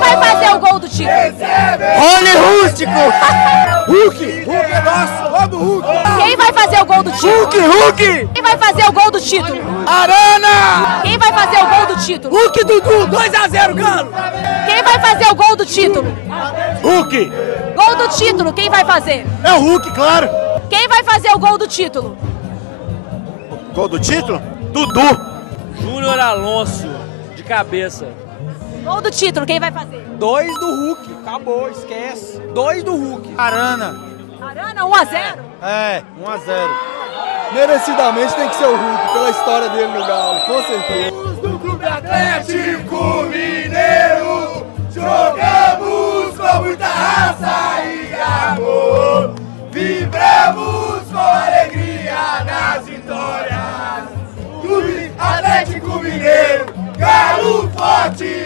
vai fazer o gol do título? Rony Rústico! Hulk! Hulk é nosso! Vamos, Hulk! Quem vai fazer o gol do título? Hulk! Quem vai fazer o gol do título? Arana! Quem vai fazer o gol do título? Hulk, Dudu! 2-0, Galo! Quem vai fazer o gol do título? Hulk! Gol do título, quem vai fazer? É o Hulk, claro! Quem vai fazer o gol do título? Gol do título? Dudu! Júnior Alonso, de cabeça. Gol do título, quem vai fazer? 2 do Hulk, acabou, esquece. 2 do Hulk. Arana! Arana, 1-0. É, 1-0. Merecidamente tem que ser o Hulk, pela história dele no Galo, com certeza. Do Clube Atlético Mineiro, jogamos com muita raça e amor. Vibramos com alegria nas vitórias. Clube Atlético Mineiro, Galo forte.